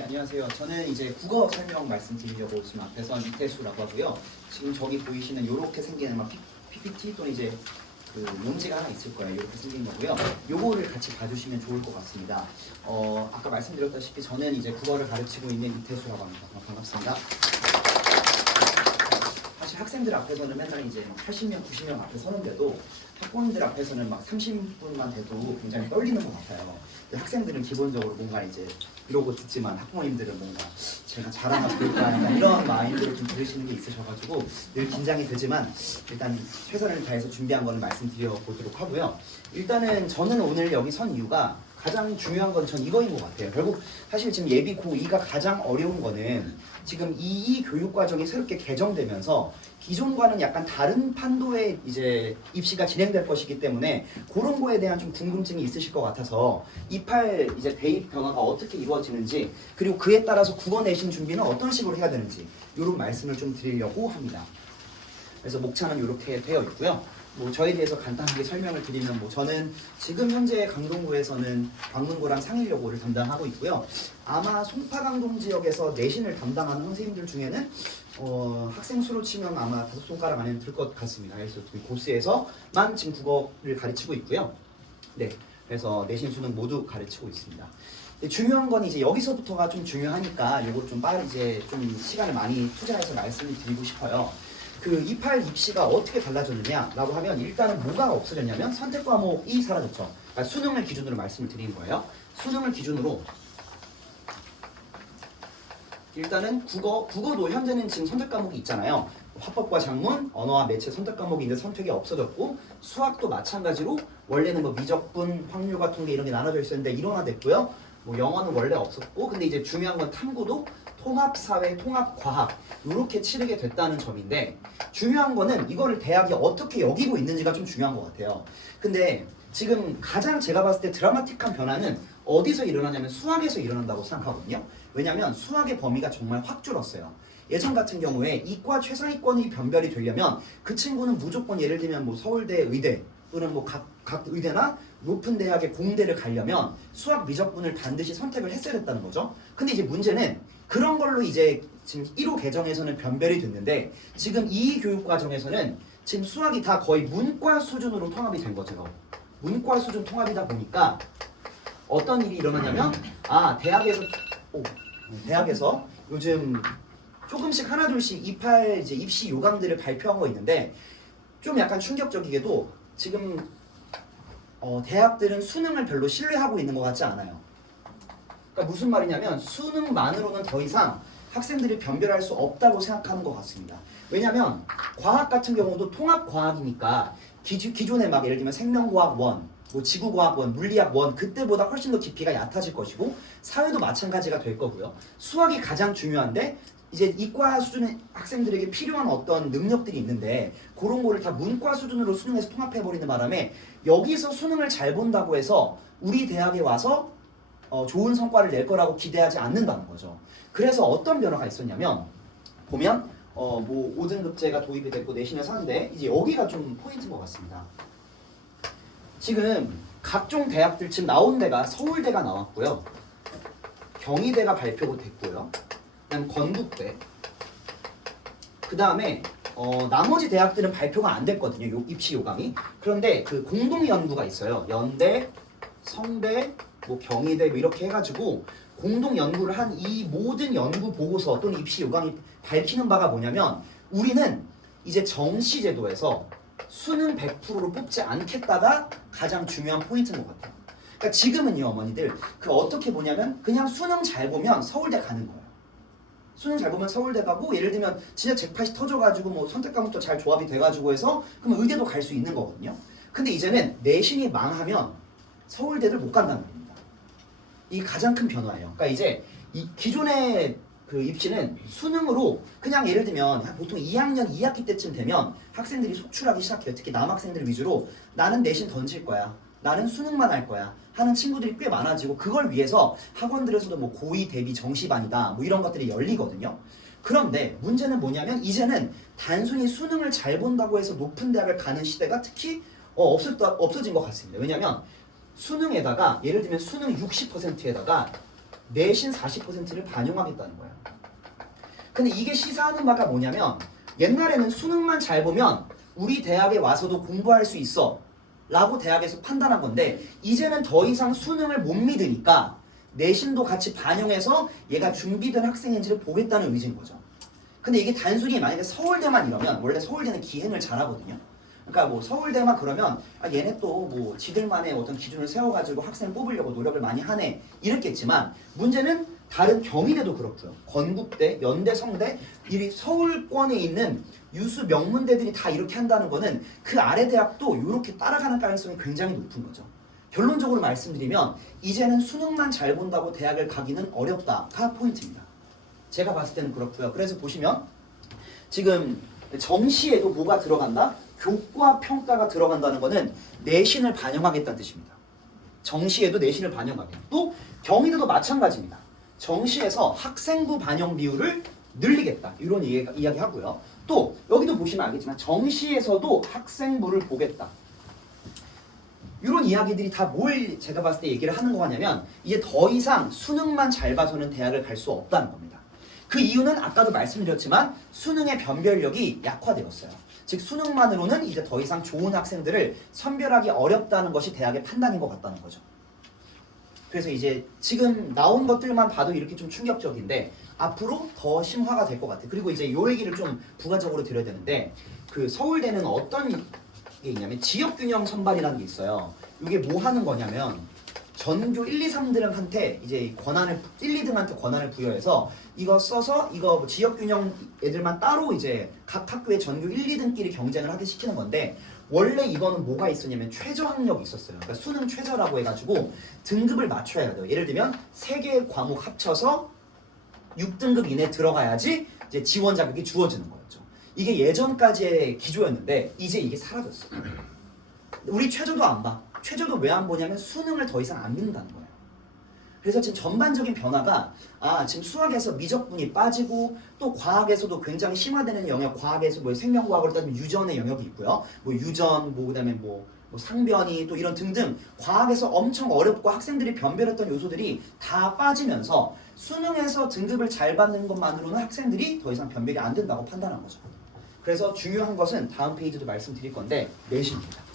네, 안녕하세요. 저는 이제 국어 설명 말씀드리려고 지금 앞에서 이태수라고 하고요. 지금 저기 보이시는 이렇게 생기는 막 PPT 또는 이제 그 용지가 하나 있을 거예요. 이렇게 생긴 거고요. 요거를 같이 봐주시면 좋을 것 같습니다. 아까 말씀드렸다시피 저는 이제 국어를 가르치고 있는 이태수라고 합니다. 반갑습니다. 사실 학생들 앞에서는 맨날 이제 80명, 90명 앞에 서는데도 학부모님들 앞에서는 막 30분만 돼도 굉장히 떨리는 것 같아요. 근데 학생들은 기본적으로 뭔가 이제 이러고 듣지만 학부모님들은 뭔가 제가 잘하나 볼까 이런 마인드를 좀 들으시는 게 있으셔가지고 늘 긴장이 되지만 일단 최선을 다해서 준비한 거는 말씀드려 보도록 하고요. 일단은 저는 오늘 여기 선 이유가 가장 중요한 건 전 이거인 것 같아요. 결국 사실 지금 예비 고2가 가장 어려운 거는 지금 이 교육 과정이 새롭게 개정되면서 기존과는 약간 다른 판도의 이제 입시가 진행될 것이기 때문에 그런 거에 대한 좀 궁금증이 있으실 것 같아서 28 이제 대입 변화가 어떻게 이루어지는지 그리고 그에 따라서 국어 내신 준비는 어떤 식으로 해야 되는지 이런 말씀을 좀 드리려고 합니다. 그래서 목차는 이렇게 되어 있고요. 뭐 저에 대해서 간단하게 설명을 드리면 저는 지금 현재 강동구에서는 강릉고랑 상일여고를 담당하고 있고요. 아마 송파강동 지역에서 내신을 담당하는 선생님들 중에는 학생 수로 치면 아마 5손가락 안에 들 것 같습니다. 그래서 고스에서만 지금 국어를 가르치고 있고요. 네, 그래서 내신 수능 모두 가르치고 있습니다. 중요한 건 이제 여기서부터가 좀 중요하니까 이거 좀 이제 좀 시간을 많이 투자해서 말씀을 드리고 싶어요. 그 28 입시가 어떻게 달라졌느냐라고 하면 일단은 뭐가 없어졌냐면 선택 과목이 사라졌죠. 그러니까 수능을 기준으로 말씀을 드리는 거예요. 수능을 기준으로 일단은 국어도 현재는 지금 선택 과목이 있잖아요. 화법과 작문, 언어와 매체 선택 과목이 있는데 선택이 없어졌고 수학도 마찬가지로 원래는 뭐 미적분, 확률과 통계 이런 게 나눠져 있었는데 일원화됐고요. 뭐 영어는 원래 없었고 근데 이제 중요한 건 탐구도 통합사회, 통합과학 이렇게 치르게 됐다는 점인데 중요한 거는 이거를 대학이 어떻게 여기고 있는지가 좀 중요한 것 같아요. 근데 지금 가장 제가 봤을 때 드라마틱한 변화는 어디서 일어나냐면 수학에서 일어난다고 생각하거든요. 왜냐하면 수학의 범위가 정말 확 줄었어요. 예전 같은 경우에 이과 최상위권이 변별이 되려면 그 친구는 무조건 예를 들면 뭐 서울대 의대 또는 뭐 각 의대나 높은 대학의 공대를 가려면 수학 미적분을 반드시 선택을 했어야 됐다는 거죠. 근데 이제 문제는 그런 걸로 이제 지금 1호 개정에서는 변별이 됐는데 지금 이 교육 과정에서는 지금 수학이 다 거의 문과 수준으로 통합이 된 거죠. 문과 수준 통합이다 보니까 어떤 일이 일어나냐면 대학에서 요즘 조금씩 하나둘씩 28 이제 입시 요강들을 발표한 거 있는데 좀 약간 충격적이게도 지금 대학들은 수능을 별로 신뢰하고 있는 것 같지 않아요. 그러니까 무슨 말이냐면 수능만으로는 더 이상 학생들이 변별할 수 없다고 생각하는 것 같습니다. 왜냐하면 과학 같은 경우도 통합과학이니까 기존에 막 예를 들면 생명과학 1, 뭐 지구과학 1, 물리학 1 그때보다 훨씬 더 깊이가 얕아질 것이고 사회도 마찬가지가 될 거고요. 수학이 가장 중요한데 이제 이과 수준의 학생들에게 필요한 어떤 능력들이 있는데 그런 거를 다 문과 수준으로 수능에서 통합해버리는 바람에 여기서 수능을 잘 본다고 해서 우리 대학에 와서 좋은 성과를 낼 거라고 기대하지 않는다는 거죠. 그래서 어떤 변화가 있었냐면 보면 뭐 5등급제가 도입이 됐고 내신에서 하는데 이제 여기가 좀 포인트인 것 같습니다. 지금 각종 대학들 지금 나온 데가 서울대가 나왔고요. 경희대가 발표가 됐고요. 그다음 건국대. 그 다음에 나머지 대학들은 발표가 안 됐거든요. 요 입시 요강이. 그런데 그 공동 연구가 있어요. 연대, 성대, 뭐 경희대 뭐 이렇게 해가지고 공동 연구를 한 이 모든 연구 보고서 또는 입시 요강이 밝히는 바가 뭐냐면 우리는 이제 정시 제도에서 수능 100%로 뽑지 않겠다가 가장 중요한 포인트인 것 같아요. 그러니까 지금은요 어머니들 그 어떻게 보냐면 그냥 수능 잘 보면 서울대 가는 거예요. 수능 잘 보면 서울대 가고 예를 들면 진짜 잭팟이 터져가지고 뭐 선택 과목도 잘 조합이 돼가지고 해서 그러면 의대도 갈 수 있는 거거든요. 근데 이제는 내신이 망하면 서울대를 못 간다는 겁니다. 이게 가장 큰 변화예요. 그러니까 이제 이 기존의 그 입시는 수능으로 그냥 예를 들면 보통 2학년 2학기 때쯤 되면 학생들이 속출하기 시작해요. 특히 남학생들 위주로 나는 내신 던질 거야. 나는 수능만 할 거야 하는 친구들이 꽤 많아지고 그걸 위해서 학원들에서도 뭐 고2 대비 정시반이다 뭐 이런 것들이 열리거든요. 그런데 문제는 뭐냐면 이제는 단순히 수능을 잘 본다고 해서 높은 대학을 가는 시대가 특히 없어진 것 같습니다. 왜냐면 수능에다가 예를 들면 수능 60%에다가 내신 40%를 반영하겠다는 거예요. 근데 이게 시사하는 바가 뭐냐면 옛날에는 수능만 잘 보면 우리 대학에 와서도 공부할 수 있어 라고 대학에서 판단한 건데 이제는 더 이상 수능을 못 믿으니까 내신도 같이 반영해서 얘가 준비된 학생인지를 보겠다는 의지인 거죠. 근데 이게 단순히 만약에 서울대만 이러면 원래 서울대는 기행을 잘하거든요. 그러니까 뭐 서울대만 그러면 아 얘네 또 뭐 지들만의 어떤 기준을 세워가지고 학생을 뽑으려고 노력을 많이 하네 이랬겠지만 문제는 다른 경희대도 그렇고요. 건국대, 연대, 성대 이 서울권에 있는 유수 명문대들이 다 이렇게 한다는 거는 그 아래 대학도 이렇게 따라가는 가능성이 굉장히 높은 거죠. 결론적으로 말씀드리면 이제는 수능만 잘 본다고 대학을 가기는 어렵다가 포인트입니다. 제가 봤을 때는 그렇고요. 그래서 보시면 지금 정시에도 뭐가 들어간다? 교과 평가가 들어간다는 거는 내신을 반영하겠다는 뜻입니다. 정시에도 내신을 반영하게. 또 경희대도 마찬가지입니다. 정시에서 학생부 반영 비율을 늘리겠다. 이런 이야기 하고요. 또 여기도 보시면 알겠지만 정시에서도 학생부를 보겠다. 이런 이야기들이 다 뭘 제가 봤을 때 얘기를 하는 거냐면 이제 더 이상 수능만 잘 봐서는 대학을 갈 수 없다는 겁니다. 그 이유는 아까도 말씀드렸지만 수능의 변별력이 약화되었어요. 즉 수능만으로는 이제 더 이상 좋은 학생들을 선별하기 어렵다는 것이 대학의 판단인 것 같다는 거죠. 그래서 이제 지금 나온 것들만 봐도 이렇게 좀 충격적인데 앞으로 더 심화가 될 것 같아요. 그리고 이제 요 얘기를 좀 부가적으로 드려야 되는데 그 서울대는 어떤 게 있냐면 지역균형 선발이라는 게 있어요. 이게 뭐 하는 거냐면 전교 1, 2, 3등한테 이제 권한을 1, 2등한테 권한을 부여해서 이거 써서 이거 뭐 지역균형 애들만 따로 이제 각 학교의 전교 1, 2등끼리 경쟁을 하게 시키는 건데 원래 이거는 뭐가 있었냐면 최저 학력이 있었어요. 그러니까 수능 최저라고 해가지고 등급을 맞춰야 돼요. 예를 들면 3개의 과목 합쳐서 6등급 이내 들어가야지 이제 지원 자격이 주어지는 거였죠. 이게 예전까지의 기조였는데 이제 이게 사라졌어요. 우리 최저도 안 봐. 최저도 왜 안 보냐면 수능을 더 이상 안 믿는다는 거예요. 그래서 지금 전반적인 변화가 지금 수학에서 미적분이 빠지고 또 과학에서도 굉장히 심화되는 영역, 과학에서 뭐 생명과학으로 따지면 유전의 영역이 있고요. 뭐 유전, 뭐 그다음에 뭐 상변이 또 이런 등등 과학에서 엄청 어렵고 학생들이 변별했던 요소들이 다 빠지면서 수능에서 등급을 잘 받는 것만으로는 학생들이 더 이상 변별이 안 된다고 판단한 거죠. 그래서 중요한 것은 다음 페이지도 말씀드릴 건데 내신입니다.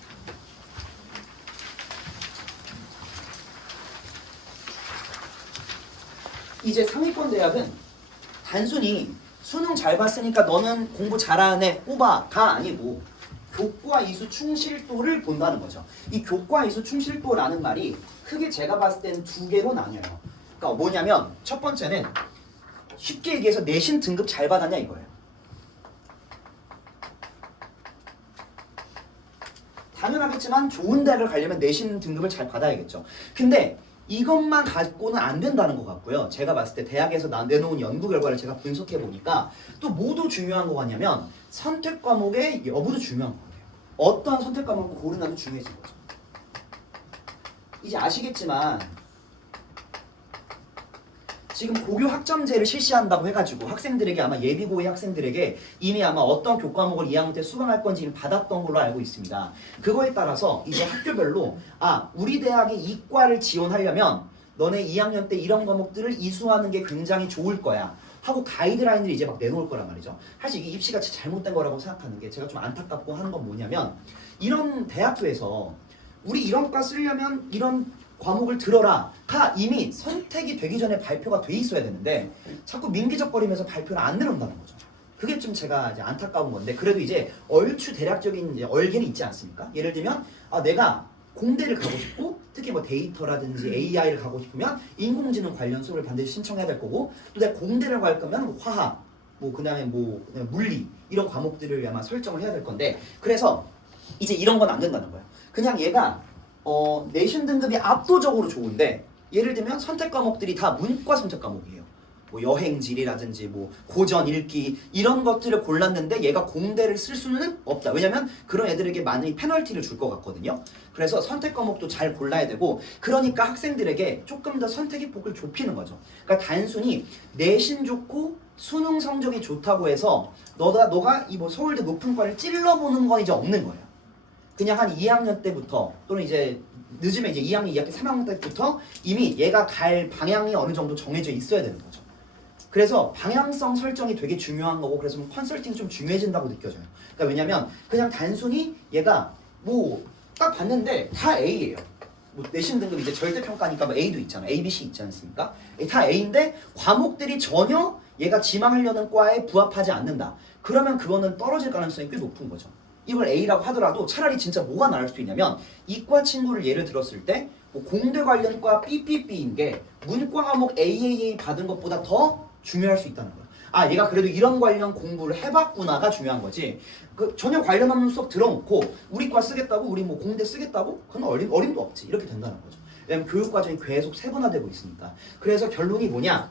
이제 상위권 대학은 단순히 수능 잘 봤으니까 너는 공부 잘하는 애 뽑아가 아니고 교과 이수 충실도를 본다는 거죠. 이 교과 이수 충실도라는 말이 크게 제가 봤을 때는 두 개로 나뉘어요. 그러니까 뭐냐면 첫 번째는 쉽게 얘기해서 내신 등급 잘 받았냐 이거예요. 당연하겠지만 좋은 대학을 가려면 내신 등급을 잘 받아야겠죠. 근데 이것만 갖고는 안 된다는 것 같고요. 제가 봤을 때 대학에서 내놓은 연구 결과를 제가 분석해 보니까 또 뭐도 중요한 거 같냐면 선택 과목의 여부도 중요한 것 같아요. 어떠한 선택 과목을 고르냐도 중요해진 거죠. 이제 아시겠지만 지금 고교 학점제를 실시한다고 해가지고 학생들에게 아마 예비고의 학생들에게 이미 아마 어떤 교과목을 2학년 때 수강할 건지 이미 받았던 걸로 알고 있습니다. 그거에 따라서 이제 학교별로 우리 대학의 이과를 지원하려면 너네 2학년 때 이런 과목들을 이수하는 게 굉장히 좋을 거야 하고 가이드라인을 이제 막 내놓을 거란 말이죠. 사실 이게 입시가 잘못된 거라고 생각하는 게 제가 좀 안타깝고 하는 건 뭐냐면 이런 대학교에서 우리 이런 과 쓰려면 이런 과목을 들어라가 이미 선택이 되기 전에 발표가 돼 있어야 되는데 자꾸 민기적거리면서 발표를 안 내놓는다는 거죠. 그게 좀 제가 이제 안타까운 건데 그래도 이제 얼추 대략적인 이제 얼개는 있지 않습니까? 예를 들면 내가 공대를 가고 싶고 특히 뭐 데이터라든지 AI를 가고 싶으면 인공지능 관련 수업을 반드시 신청해야 될 거고 또 내가 공대를 갈 거면 뭐 화학 그다음에 물리 이런 과목들을 아마 설정을 해야 될 건데 그래서 이제 이런 건 안 된다는 거예요. 그냥 얘가 내신 등급이 압도적으로 좋은데 예를 들면 선택 과목들이 다 문과 선택 과목이에요. 뭐 여행지리라든지 뭐 고전 읽기 이런 것들을 골랐는데 얘가 공대를 쓸 수는 없다. 왜냐면 그런 애들에게 많이 페널티를 줄 것 같거든요. 그래서 선택 과목도 잘 골라야 되고 그러니까 학생들에게 조금 더 선택의 폭을 좁히는 거죠. 그러니까 단순히 내신 좋고 수능 성적이 좋다고 해서 너가 이 뭐 서울대 높은 과를 찔러보는 건 이제 없는 거예요. 그냥 한 2학년 때부터 또는 이제 늦으면 이제 2학년, 2학기, 3학년 때부터 이미 얘가 갈 방향이 어느 정도 정해져 있어야 되는 거죠. 그래서 방향성 설정이 되게 중요한 거고 그래서 컨설팅이 좀 중요해진다고 느껴져요. 그러니까 왜냐면 그냥 단순히 얘가 뭐 딱 봤는데 다 A예요. 뭐 내신 등급 이제 절대평가니까 뭐 A도 있잖아요. A, B, C 있지 않습니까? 다 A인데 과목들이 전혀 얘가 지망하려는 과에 부합하지 않는다. 그러면 그거는 떨어질 가능성이 꽤 높은 거죠. 이걸 A라고 하더라도 차라리 진짜 뭐가 나을 수도 있냐면 이과 친구를 예를 들었을 때 뭐 공대 관련 과 BBB인 게 문과 과목 AAA 받은 것보다 더 중요할 수 있다는 거예요. 아 얘가 그래도 이런 관련 공부를 해봤구나가 중요한 거지. 그 전혀 관련 없는 수업 들어놓고 우리 과 쓰겠다고 우리 뭐 공대 쓰겠다고 그건 어림도 없지. 이렇게 된다는 거죠. 왜냐면 교육 과정이 계속 세분화되고 있으니까. 그래서 결론이 뭐냐?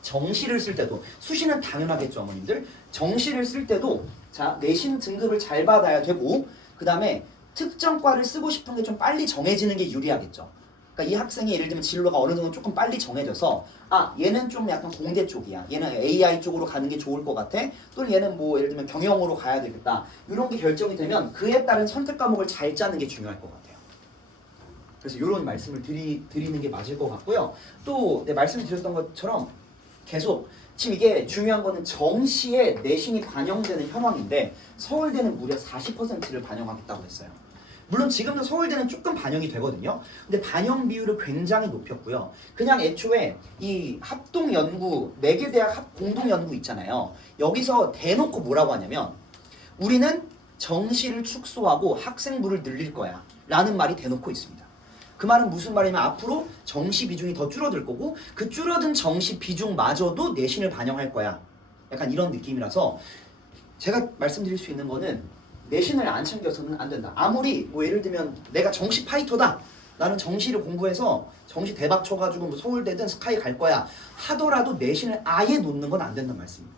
정시를 쓸 때도 수시는 당연하겠죠 어머님들. 정시를 쓸 때도 자 내신 등급을 잘 받아야 되고 그 다음에 특정 과를 쓰고 싶은 게 좀 빨리 정해지는 게 유리하겠죠. 그러니까 이 학생이 예를 들면 진로가 어느 정도 조금 빨리 정해져서 아 얘는 좀 약간 공대 쪽이야. 얘는 AI 쪽으로 가는 게 좋을 것 같아. 또는 얘는 뭐 예를 들면 경영으로 가야 되겠다. 이런 게 결정이 되면 그에 따른 선택 과목을 잘 짜는 게 중요할 것 같아요. 그래서 이런 말씀을 드리는 게 맞을 것 같고요. 또 말씀드렸던 것처럼 계속 지금 이게 중요한 거는 정시에 내신이 반영되는 현황인데 서울대는 무려 40%를 반영하겠다고 했어요. 물론 지금도 서울대는 조금 반영이 되거든요. 근데 반영 비율을 굉장히 높였고요. 그냥 애초에 이 합동연구, 4개 대학 공동연구 있잖아요. 여기서 대놓고 뭐라고 하냐면 우리는 정시를 축소하고 학생부를 늘릴 거야 라는 말이 대놓고 있습니다. 그 말은 무슨 말이냐면 앞으로 정시 비중이 더 줄어들 거고 그 줄어든 정시 비중마저도 내신을 반영할 거야. 약간 이런 느낌이라서 제가 말씀드릴 수 있는 거는 내신을 안 챙겨서는 안 된다. 아무리 뭐 예를 들면 내가 정시 파이터다. 나는 정시를 공부해서 정시 대박 쳐가지고 뭐 서울대든 스카이 갈 거야 하더라도 내신을 아예 놓는 건 안 된다는 말씀입니다.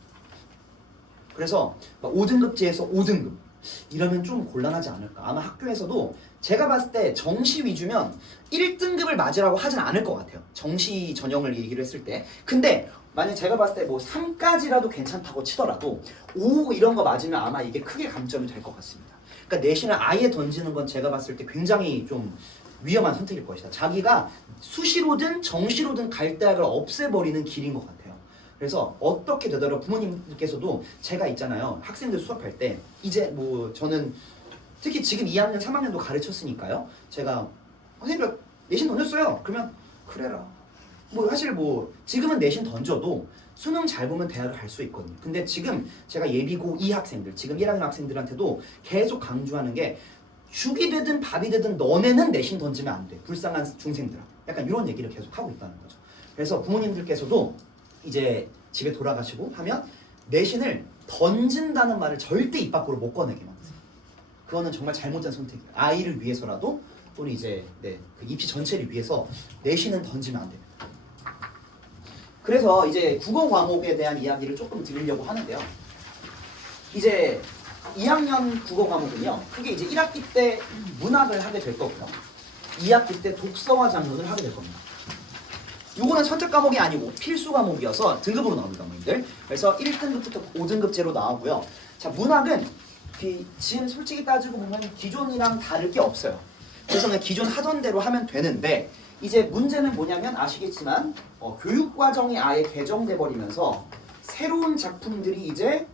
그래서 5등급제에서 5등급 이러면 좀 곤란하지 않을까. 아마 학교에서도 제가 봤을 때 정시 위주면 1등급을 맞으라고 하진 않을 것 같아요. 정시 전형을 얘기를 했을 때. 근데 만약 제가 봤을 때 뭐 3까지라도 괜찮다고 치더라도 5 이런 거 맞으면 아마 이게 크게 감점이 될 것 같습니다. 그러니까 내신을 아예 던지는 건 제가 봤을 때 굉장히 좀 위험한 선택일 것이다. 자기가 수시로든 정시로든 갈 대학을 없애버리는 길인 것 같아요. 그래서 어떻게 되더라도 부모님께서도 제가 있잖아요. 학생들 수업할 때 이제 뭐 저는 특히 지금 2학년 3학년도 가르쳤으니까요. 제가 선생님 내신 던졌어요. 그러면 그래라. 뭐 사실 뭐 지금은 내신 던져도 수능 잘 보면 대학을 갈 수 있거든요. 근데 지금 제가 예비고 2 학생들 지금 1학년 학생들한테도 계속 강조하는 게 죽이 되든 밥이 되든 너네는 내신 던지면 안 돼. 불쌍한 중생들아. 약간 이런 얘기를 계속 하고 있다는 거죠. 그래서 부모님들께서도 이제 집에 돌아가시고 하면 내신을 던진다는 말을 절대 입 밖으로 못 꺼내게 만드세요. 그거는 정말 잘못된 선택이에요. 아이를 위해서라도 또는 이제 그 입시 전체를 위해서 내신은 던지면 안 됩니다. 그래서 이제 국어 과목에 대한 이야기를 조금 드리려고 하는데요. 이제 2학년 국어 과목은요. 크게 이제 1학기 때 문학을 하게 될 거고요. 2학기 때 독서와 장문을 하게 될 겁니다. 요거는 선택 과목이 아니고 필수 과목이어서 등급으로 나옵니다, 어머님들. 그래서 1등급부터 5등급제로 나오고요. 자, 문학은 지금 솔직히 따지고 보면 기존이랑 다를 게 없어요. 그래서 그냥 기존 하던 대로 하면 되는데 이제 문제는 뭐냐면 아시겠지만 교육과정이 아예 개정돼 버리면서 새로운 작품들이 이제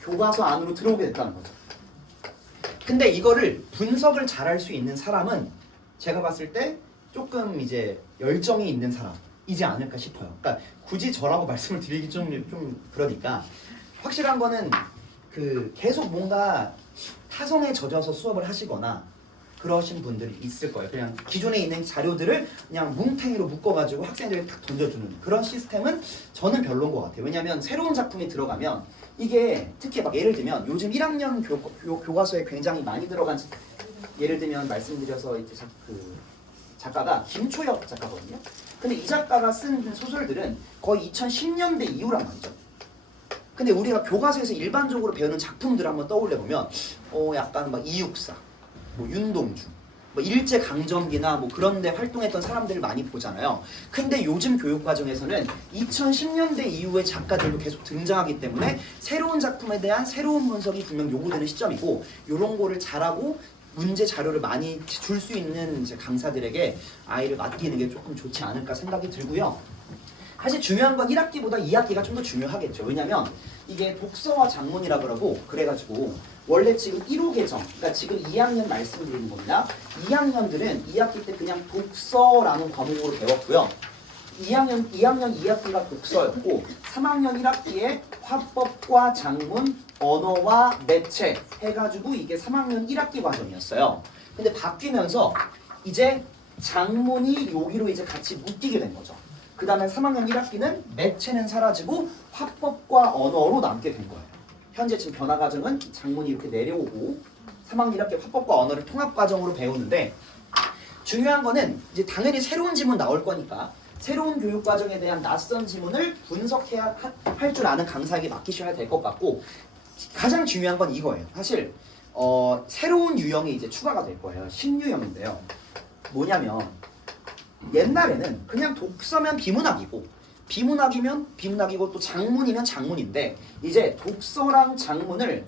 교과서 안으로 들어오게 됐다는 거죠. 근데 이거를 분석을 잘할 수 있는 사람은 제가 봤을 때 조금 이제 열정이 있는 사람이지 않을까 싶어요. 그러니까 굳이 저라고 말씀을 드리기 좀 그러니까 확실한 거는 그 계속 뭔가 타성에 젖어서 수업을 하시거나 그러신 분들이 있을 거예요. 그냥 기존에 있는 자료들을 그냥 뭉탱이로 묶어가지고 학생들에게 딱 던져주는 그런 시스템은 저는 별로인 것 같아요. 왜냐하면 새로운 작품이 들어가면 이게 특히 막 예를 들면 요즘 1학년 교과서에 굉장히 많이 들어간 예를 들면 말씀드려서 이제 그 작가가 김초엽 작가거든요. 근데 이 작가가 쓴 소설들은 거의 2010년대 이후란 말이죠. 근데 우리가 교과서에서 일반적으로 배우는 작품들을 한번 떠올려 보면 약간 막 이육사, 뭐 윤동주, 뭐 일제강점기나 뭐 그런데 활동했던 사람들을 많이 보잖아요. 근데 요즘 교육과정에서는 2010년대 이후의 작가들도 계속 등장하기 때문에 새로운 작품에 대한 새로운 분석이 분명 요구되는 시점이고 요런 거를 잘하고 문제 자료를 많이 줄 수 있는 이제 강사들에게 아이를 맡기는 게 조금 좋지 않을까 생각이 들고요. 사실 중요한 건 1학기보다 2학기가 좀 더 중요하겠죠. 왜냐면 이게 독서와 작문이라 그러고 그래가지고 원래 지금 1호 계정, 그러니까 지금 2학년 말씀드리는 겁니다. 2학년들은 2학기 때 그냥 독서라는 과목으로 배웠고요. 2학년 2학기가 독서였고 3학년 1학기에 화법과 작문, 언어와 매체 해가지고 이게 3학년 1학기 과정이었어요. 근데 바뀌면서 이제 작문이 여기로 이제 같이 묶이게 된 거죠. 그 다음에 3학년 1학기는 매체는 사라지고 화법과 언어로 남게 된 거예요. 현재 지금 변화 과정은 작문이 이렇게 내려오고 3학년 1학기 화법과 언어를 통합 과정으로 배우는데 중요한 거는 이제 당연히 새로운 지문 나올 거니까 새로운 교육 과정에 대한 낯선 지문을 분석해야 할 줄 아는 강사에게 맡기셔야 될 것 같고 가장 중요한 건 이거예요. 사실 새로운 유형이 이제 추가가 될 거예요. 신유형인데요. 뭐냐면 옛날에는 그냥 독서면 비문학이고 비문학이면 비문학이고 또 작문이면 작문인데 이제 독서랑 작문을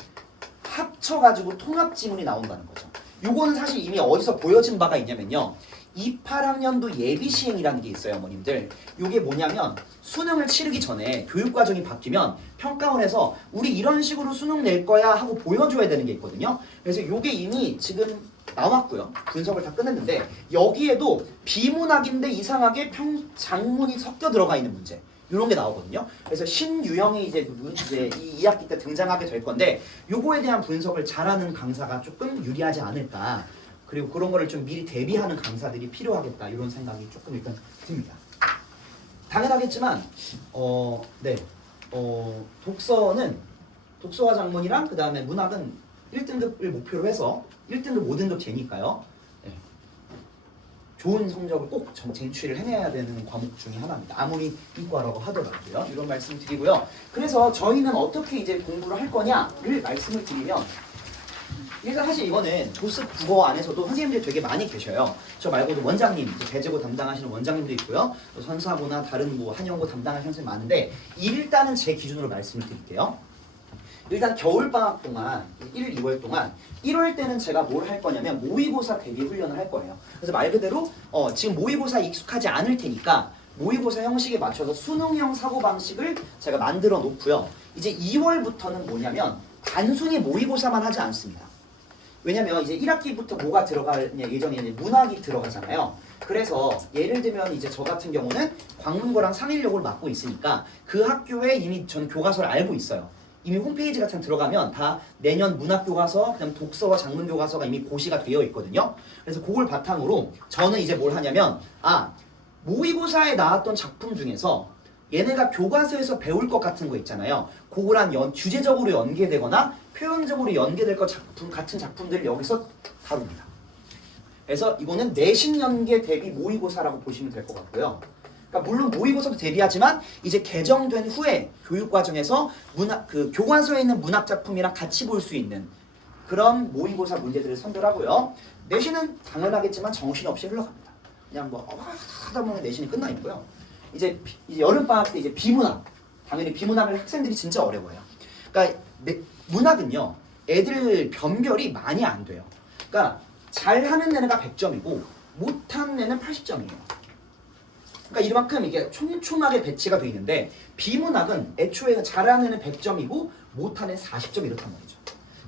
합쳐가지고 통합 지문이 나온다는 거죠. 요거는 사실 이미 어디서 보여진 바가 있냐면요. 28학년도 예비 시행이라는 게 있어요, 어머님들. 요게 뭐냐면 수능을 치르기 전에 교육 과정이 바뀌면 평가원에서 우리 이런 식으로 수능 낼 거야 하고 보여줘야 되는 게 있거든요. 그래서 요게 이미 지금 나왔고요. 분석을 다 끝냈는데 여기에도 비문학인데 이상하게 작문이 섞여 들어가 있는 문제. 이런 게 나오거든요. 그래서 신유형이 이제 이 2학기 때 등장하게 될 건데 요거에 대한 분석을 잘하는 강사가 조금 유리하지 않을까. 그리고 그런 거를 좀 미리 대비하는 강사들이 필요하겠다. 이런 생각이 조금 일단 듭니다. 당연하겠지만 독서와 작문이랑 그 다음에 문학은 1등급을 목표로 해서 1등급, 5등급 제니까요. 네. 좋은 성적을 꼭 쟁취를 해내야 되는 과목 중에 하나입니다. 아무리 이과라고 하더라도요. 이런 말씀 드리고요. 그래서 저희는 어떻게 이제 공부를 할 거냐를 말씀을 드리면 일단 사실 이거는 도스 국어 안에서도 선생님들이 되게 많이 계셔요. 저 말고도 원장님, 배재고 담당하시는 원장님도 있고요. 또 선사고나 다른 뭐 한영고 담당하시는 선생님 많은데 일단은 제 기준으로 말씀을 드릴게요. 일단 겨울방학 동안 1, 2월 동안 1월 때는 제가 뭘 할 거냐면 모의고사 대비 훈련을 할 거예요. 그래서 말 그대로 지금 모의고사에 익숙하지 않을 테니까 모의고사 형식에 맞춰서 수능형 사고방식을 제가 만들어 놓고요. 이제 2월부터는 뭐냐면 단순히 모의고사만 하지 않습니다. 왜냐면 이제 1학기부터 뭐가 들어갈 예정에 이제 문학이 들어가잖아요. 그래서 예를 들면 이제 저 같은 경우는 광문고랑 상일여고를 맡고 있으니까 그 학교에 이미 저는 교과서를 알고 있어요. 이미 홈페이지 같은 데 들어가면 다 내년 문학교과서, 그다음 독서와 작문교과서가 이미 고시가 되어 있거든요. 그래서 그걸 바탕으로 저는 이제 뭘 하냐면 모의고사에 나왔던 작품 중에서 얘네가 교과서에서 배울 것 같은 거 있잖아요. 그거랑 주제적으로 연계되거나 표현적으로 연계될 것 같은 작품들을 여기서 다룹니다. 그래서 이거는 내신 연계 대비 모의고사라고 보시면 될 것 같고요. 그러니까 물론 모의고사도 대비하지만 이제 개정된 후에 교육 과정에서 교과서에 있는 문학 작품이랑 같이 볼 수 있는 그런 모의고사 문제들을 선별하고요. 내신은 당연하겠지만 정신없이 흘러갑니다. 그냥 뭐 하다 보면 내신이 끝나 있고요. 이제 여름 방학 때 이제 비문학, 당연히 비문학을 학생들이 진짜 어려워요. 그러니까 문학은요 애들 변별이 많이 안 돼요. 그러니까 잘하는 애가 100점이고 못하는 애는 80점이에요. 그러니까 이만큼 이게 촘촘하게 배치가 돼 있는데 비문학은 애초에 잘하는 애는 100점이고 못하는 애는 40점 이렇단 말이죠.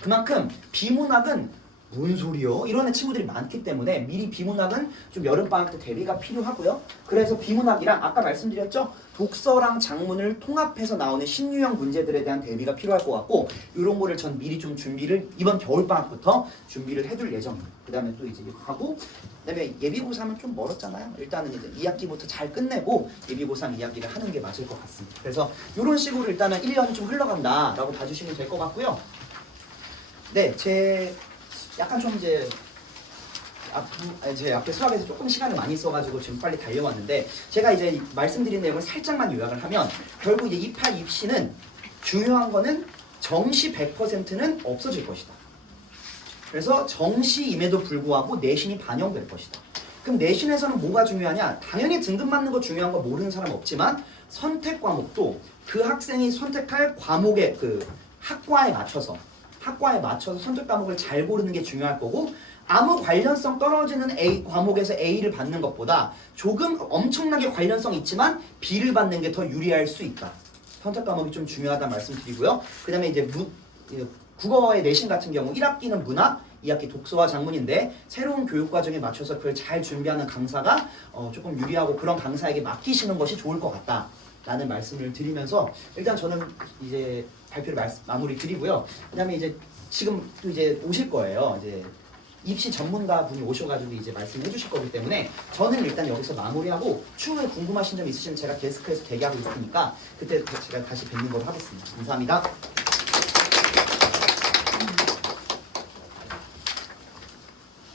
그만큼 비문학은 뭔 소리요? 이런 친구들이 많기 때문에 미리 비문학은 좀 여름방학 때 대비가 필요하고요. 그래서 비문학이랑 아까 말씀드렸죠? 독서랑 작문을 통합해서 나오는 신유형 문제들에 대한 대비가 필요할 것 같고 이런 거를 전 미리 좀 준비를 이번 겨울방학부터 준비를 해둘 예정입니다. 그 다음에 또 이제 하고 그 다음에 예비고3은 좀 멀었잖아요. 일단은 이제 2학기부터 잘 끝내고 예비고3 이야기를 하는 게 맞을 것 같습니다. 그래서 이런 식으로 일단은 1년이 좀 흘러간다라고 봐주시면 될 것 같고요. 네, 약간 좀 제 앞에 수학에서 조금 시간을 많이 써가지고 지금 빨리 달려왔는데 제가 이제 말씀드린 내용을 살짝만 요약을 하면 결국 이제 28 입시는 중요한 거는 정시 100%는 없어질 것이다. 그래서 정시임에도 불구하고 내신이 반영될 것이다. 그럼 내신에서는 뭐가 중요하냐? 당연히 등급 맞는 거 중요한 거 모르는 사람 없지만 선택 과목도 그 학생이 선택할 과목의 학과에 맞춰서 선택 과목을 잘 고르는 게 중요할 거고 아무 관련성 떨어지는 A 과목에서 A를 받는 것보다 조금 엄청나게 관련성 있지만 B를 받는 게 더 유리할 수 있다. 선택 과목이 좀 중요하다 말씀드리고요. 그 다음에 이제 국어의 내신 같은 경우 1학기는 문학, 2학기 독서와 작문인데 새로운 교육과정에 맞춰서 그걸 잘 준비하는 강사가 조금 유리하고 그런 강사에게 맡기시는 것이 좋을 것 같다 라는 말씀을 드리면서 일단 저는 이제 발표를 마무리 드리고요. 그 다음에 이제 지금 또 이제 오실 거예요. 이제 입시 전문가 분이 오셔가지고 이제 말씀해 주실 거기 때문에 저는 일단 여기서 마무리하고 추후에 궁금하신 점 있으시면 제가 데스크에서 대기하고 있으니까 그때 제가 다시 뵙는 걸로 하겠습니다. 감사합니다.